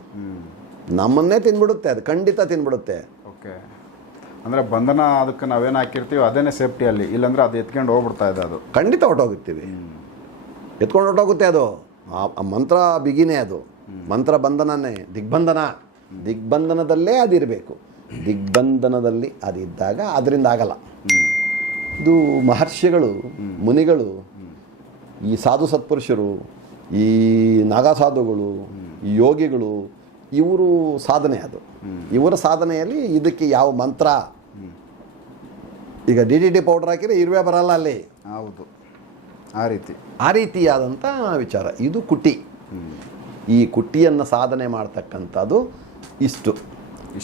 ನಮ್ಮನ್ನೇ ತಿನ್ಬಿಡುತ್ತೆ. ಅದು ಖಂಡಿತ ತಿನ್ಬಿಡುತ್ತೆ. ಓಕೆ ಅಂದರೆ ಬಂಧನ ಅದಕ್ಕೆ ನಾವೇನು ಹಾಕಿರ್ತೀವಿ ಅದೇನೇ ಸೇಫ್ಟಿ ಅಲ್ಲಿ. ಇಲ್ಲಾಂದ್ರೆ ಅದು ಎತ್ಕೊಂಡು ಹೋಗ್ಬಿಡ್ತಾ ಇದೆ ಅದು. ಖಂಡಿತ ಹೊಟ್ಟೋಗುತ್ತೀವಿ ಎತ್ಕೊಂಡು ಹೊರಟೋಗುತ್ತೆ ಅದು ಆ ಮಂತ್ರ ಬಿಗಿನೇ ಅದು. ಮಂತ್ರ ಬಂಧನನೇ, ದಿಗ್ಬಂಧನ. ದಿಗ್ಬಂಧನದಲ್ಲೇ ಅದಿರಬೇಕು. ದಿಗ್ಬಂಧನದಲ್ಲಿ ಅದಿದ್ದಾಗ ಅದರಿಂದ ಆಗಲ್ಲ. ಇದು ಮಹರ್ಷಿಗಳು, ಮುನಿಗಳು, ಈ ಸಾಧು ಸತ್ಪುರುಷರು, ಈ ನಾಗಸಾಧುಗಳು, ಈ ಯೋಗಿಗಳು, ಇವರು ಸಾಧನೆ ಅದು. ಇವರ ಸಾಧನೆಯಲ್ಲಿ ಇದಕ್ಕೆ ಯಾವ ಮಂತ್ರ? ಈಗ ಡಿ ಡಿ ಟಿ ಪೌಡ್ರ್ ಹಾಕಿದರೆ ಇರುವೆ ಬರಲ್ಲ ಅಲ್ಲಿ. ಹೌದು. ಆ ರೀತಿ. ಆ ರೀತಿಯಾದಂಥ ವಿಚಾರ. ಇದು ಕುಟಿ. ಈ ಕುಟಿಯನ್ನು ಸಾಧನೆ ಮಾಡ್ತಕ್ಕಂಥದ್ದು ಇಷ್ಟು.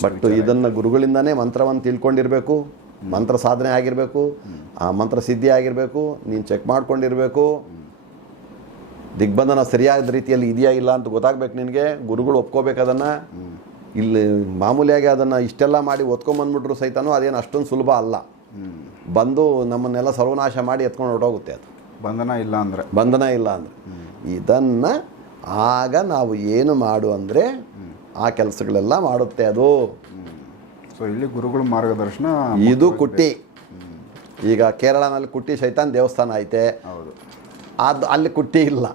ಬಟ್ ಇದನ್ನು ಗುರುಗಳಿಂದನೇ ಮಂತ್ರವನ್ನು ತಿಳ್ಕೊಂಡಿರಬೇಕು. ಮಂತ್ರ ಸಾಧನೆ ಆಗಿರಬೇಕು. ಆ ಮಂತ್ರ ಸಿದ್ಧಿ ಆಗಿರಬೇಕು. ನೀನು ಚೆಕ್ ಮಾಡ್ಕೊಂಡಿರಬೇಕು. ದಿಗ್ಬಂಧನ ಸರಿಯಾದ ರೀತಿಯಲ್ಲಿ ಇದೆಯಾ ಇಲ್ಲ ಅಂತ ಗೊತ್ತಾಗ್ಬೇಕು ನಿನಗೆ. ಗುರುಗಳು ಒಪ್ಕೋಬೇಕು ಅದನ್ನು. ಇಲ್ಲಿ ಮಾಮೂಲಿಯಾಗಿ ಅದನ್ನು ಇಷ್ಟೆಲ್ಲ ಮಾಡಿ ಒತ್ಕೊಂಬಂದ್ಬಿಟ್ರು ಸಹಿತನೂ ಅದೇನು ಅಷ್ಟೊಂದು ಸುಲಭ ಅಲ್ಲ. ಬಂದು ನಮ್ಮನ್ನೆಲ್ಲ ಸರ್ವನಾಶ ಮಾಡಿ ಎತ್ಕೊಂಡು ಹೊರಟೋಗುತ್ತೆ ಅದು. ಬಂಧನ ಇಲ್ಲ ಅಂದರೆ? ಬಂಧನ ಇಲ್ಲ ಅಂದರೆ. ಇದನ್ನು ಆಗ ನಾವು ಏನು ಮಾಡು ಅಂದರೆ ಆ ಕೆಲಸಗಳೆಲ್ಲ ಮಾಡುತ್ತೆ ಅದು. ಸೊ ಇಲ್ಲಿ ಗುರುಗಳ ಮಾರ್ಗದರ್ಶನ ಇದು ಕುಟ್ಟಿ. ಈಗ ಕೇರಳನಲ್ಲಿ ಕುಟ್ಟಿ ಶೈತಾನ್ ದೇವಸ್ಥಾನ ಐತೆ. ಹೌದು. ಅದು ಅಲ್ಲಿ ಕುಟ್ಟಿ ಇಲ್ಲ.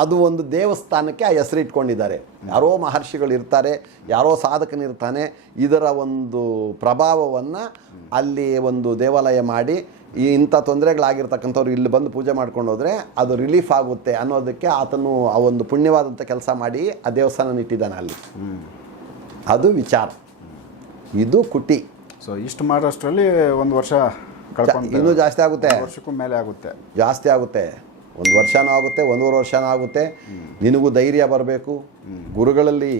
ಅದು ಒಂದು ದೇವಸ್ಥಾನಕ್ಕೆ ಆ ಹೆಸರು ಇಟ್ಕೊಂಡಿದ್ದಾರೆ. ಯಾರೋ ಮಹರ್ಷಿಗಳು ಇರ್ತಾರೆ ಯಾರೋ ಸಾಧಕನಿರ್ತಾನೆ ಇದರ ಒಂದು ಪ್ರಭಾವವನ್ನು ಅಲ್ಲಿ ಒಂದು ದೇವಾಲಯ ಮಾಡಿ ಈ ಇಂಥ ತೊಂದರೆಗಳಾಗಿರ್ತಕ್ಕಂಥವ್ರು ಇಲ್ಲಿ ಬಂದು ಪೂಜೆ ಮಾಡ್ಕೊಂಡು ಹೋದರೆ ಅದು ರಿಲೀಫ್ ಆಗುತ್ತೆ ಅನ್ನೋದಕ್ಕೆ ಆತನು ಆ ಒಂದು ಪುಣ್ಯವಾದಂಥ ಕೆಲಸ ಮಾಡಿ ಆ ದೇವಸ್ಥಾನ ಇಟ್ಟಿದ್ದಾನೆ ಅಲ್ಲಿ. ಅದು ವಿಚಾರ. ಇದು ಕುಟಿ. ಸೊ ಇಷ್ಟು ಮಾಡೋಷ್ಟರಲ್ಲಿ ಒಂದು ವರ್ಷ ಇನ್ನೂ ಜಾಸ್ತಿ ಆಗುತ್ತೆ. ವರ್ಷಕ್ಕೂ ಮೇಲೆ ಆಗುತ್ತೆ. ಜಾಸ್ತಿ ಆಗುತ್ತೆ. ಒಂದು ವರ್ಷನೂ ಆಗುತ್ತೆ ಒಂದೂವರೆ ವರ್ಷನೂ ಆಗುತ್ತೆ. ನಿನಗೂ ಧೈರ್ಯ ಬರಬೇಕು. ಗುರುಗಳಲ್ಲಿ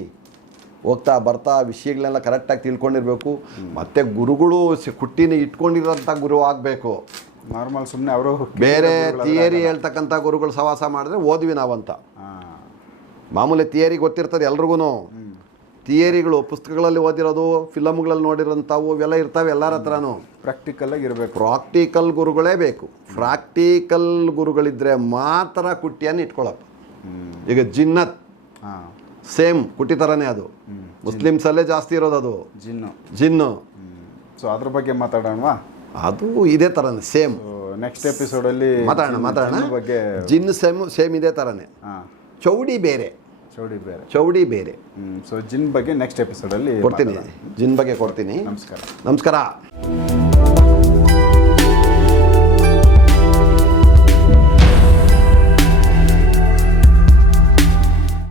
ಹೋಗ್ತಾ ಬರ್ತಾ ವಿಷಯಗಳನ್ನೆಲ್ಲ ಕರೆಕ್ಟಾಗಿ ತಿಳ್ಕೊಂಡಿರಬೇಕು. ಮತ್ತು ಗುರುಗಳು ಕುಟ್ಟಿನ ಇಟ್ಕೊಂಡಿರೋಂಥ ಗುರು ಆಗಬೇಕು. ನಾರ್ಮಲ್ ಸುಮ್ಮನೆ ಅವರು ಬೇರೆ ಥಿಯರಿ ಹೇಳ್ತಕ್ಕಂಥ ಗುರುಗಳು ಸವಾಸ ಮಾಡಿದ್ರೆ ಓದ್ವಿ ನಾವಂತ. ಮಾಮೂಲಿ ಥಿಯರಿ ಗೊತ್ತಿರ್ತದೆ ಎಲ್ರಿಗೂ ಥಿಯರಿಗಳು ಪುಸ್ತಕಗಳಲ್ಲಿ ಓದಿರೋದು ಫಿಲಮ್ಗಳಲ್ಲಿ ನೋಡಿರೋಂಥವು ಇವೆಲ್ಲ ಇರ್ತವೆ ಎಲ್ಲರ ಹತ್ರನೂ. ಪ್ರಾಕ್ಟಿಕಲಾಗಿ ಇರಬೇಕು. ಪ್ರಾಕ್ಟಿಕಲ್ ಗುರುಗಳೇ ಬೇಕು. ಪ್ರಾಕ್ಟಿಕಲ್ ಗುರುಗಳಿದ್ರೆ ಮಾತ್ರ ಕುಟ್ಟಿಯನ್ನು ಇಟ್ಕೊಳ್ಳಪ್ಪ ಈಗ ಜಿನ್ನತ್. ಹಾಂ. ಸೇಮ್ ಕುಟ್ಟಿ ಥರನೇ ಅದು. ಮುಸ್ಲಿಮ್ಸಲ್ಲೇ ಜಾಸ್ತಿ ಇರೋದು ಅದು. ಜಿನ್ನು. ಜಿನ್ನು. ಸೊ ಅದ್ರ ಬಗ್ಗೆ ಮಾತಾಡೋಣವಾ? ಅದು ಇದೇ ಥರನೇ ಸೇಮ್. ನೆಕ್ಸ್ಟ್ ಎಪಿಸೋಡಲ್ಲಿ ಮಾತಾಡೋಣ ಮಾತಾಡೋಣ. ಬಗ್ಗೆ ಜಿನ್ ಸೇಮ್ ಸೇಮ್ ಇದೇ ಥರನೇ ಹಾಂ. ಚೌಡಿ ಬೇರೆ. ಚೌಡಿ ಬೇರೆ. ಚೌಡಿ ಬೇರೆ. ಹ್ಞೂ ಸೊ ಜಿನ್ ಬಗ್ಗೆ ನೆಕ್ಸ್ಟ್ ಎಪಿಸೋಡಲ್ಲಿ ಕೊಡ್ತೀನಿ. ಜಿನ್ ಬಗ್ಗೆ ಕೊಡ್ತೀನಿ. ನಮಸ್ಕಾರ. ನಮಸ್ಕಾರ.